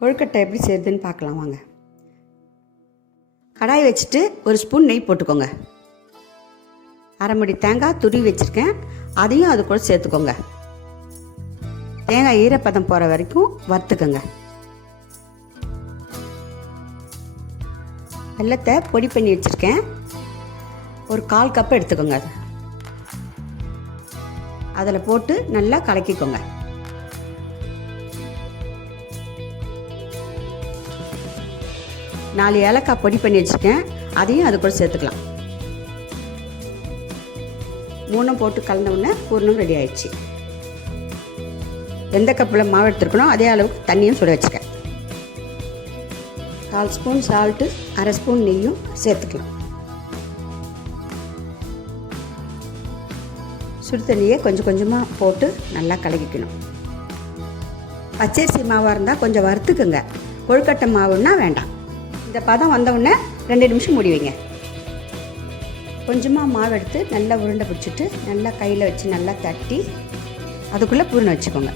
கொழுக்கட்டை எப்படி செய்யுதுன்னு பார்க்கலாம் வாங்க. கடாய் வச்சுட்டு ஒரு ஸ்பூன் நெய் போட்டுக்கோங்க. அரை மடி தேங்காய் துருவி வச்சுருக்கேன், அதையும் அது கூட சேர்த்துக்கோங்க. தேங்காய் ஈரப்பதம் போகிற வரைக்கும் வறுத்துக்கோங்க. வெல்லத்தை பொடி பண்ணி வச்சுருக்கேன், ஒரு 1/4 கப் எடுத்துக்கோங்க. அதில் போட்டு நல்லா கலக்கிக்கோங்க. நாலு ஏலக்காய் பொடி பண்ணி வச்சுருக்கேன், அதையும் அது கூட சேர்த்துக்கலாம். 3 போட்டு கலந்தவுடனே பூர்ணம் ரெடி ஆயிடுச்சு. எந்த கப்பில் மாவு எடுத்துருக்கணும் அதே அளவுக்கு தண்ணியும் சுட வச்சுருக்கேன். 1/4 ஸ்பூன் சால்ட்டு, அரை ஸ்பூன் நெய்யும் சேர்த்துக்கலாம். சுடு தண்ணியை கொஞ்சம் கொஞ்சமாக போட்டு நல்லா கலக்கிக்கணும். பச்சரிசி மாவாக இருந்தால் கொஞ்சம் வறுத்துக்குங்க, கொழுக்கட்டை மாவுன்னா வேண்டாம். இந்த பதம் வந்தவுடனே 2 நிமிஷம் மூடி வைங்க. கொஞ்சமாக மாவு எடுத்து நல்லா உருண்டை பிடிச்சிட்டு நல்லா கையில் வச்சு நல்லா தட்டி அதுக்குள்ளே பூரணம் வச்சுக்கோங்க.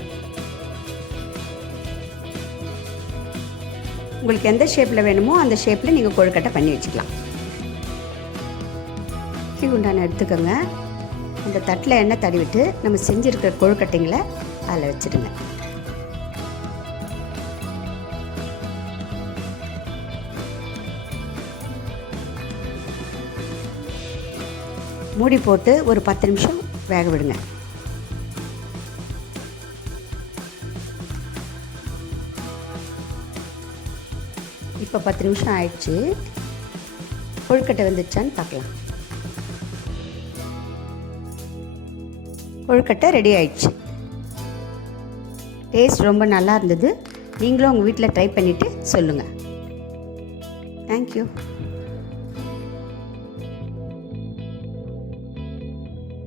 உங்களுக்கு எந்த ஷேப்பில் வேணுமோ அந்த ஷேப்பில் நீங்கள் கொழுக்கட்டை பண்ணி வச்சுக்கலாம். இட்லி குண்டானை எடுத்துக்கோங்க. அந்த தட்டில் எண்ணெய் தடவிட்டு நம்ம செஞ்சுருக்கிற கொழுக்கட்டைங்களை அதில் வச்சுடுங்க. மூடி போட்டு ஒரு 10 நிமிஷம் வேக விடுங்க. இப்போ 10 நிமிஷம் ஆயிடுச்சு. கொழுக்கட்டை வந்துடுச்சான்னு பார்க்கலாம். கொழுக்கட்டை ரெடி ஆயிடுச்சு. டேஸ்ட் ரொம்ப நல்லா இருந்தது. நீங்களும் உங்கள் வீட்டில் ட்ரை பண்ணிவிட்டு சொல்லுங்கள். தேங்க்யூ.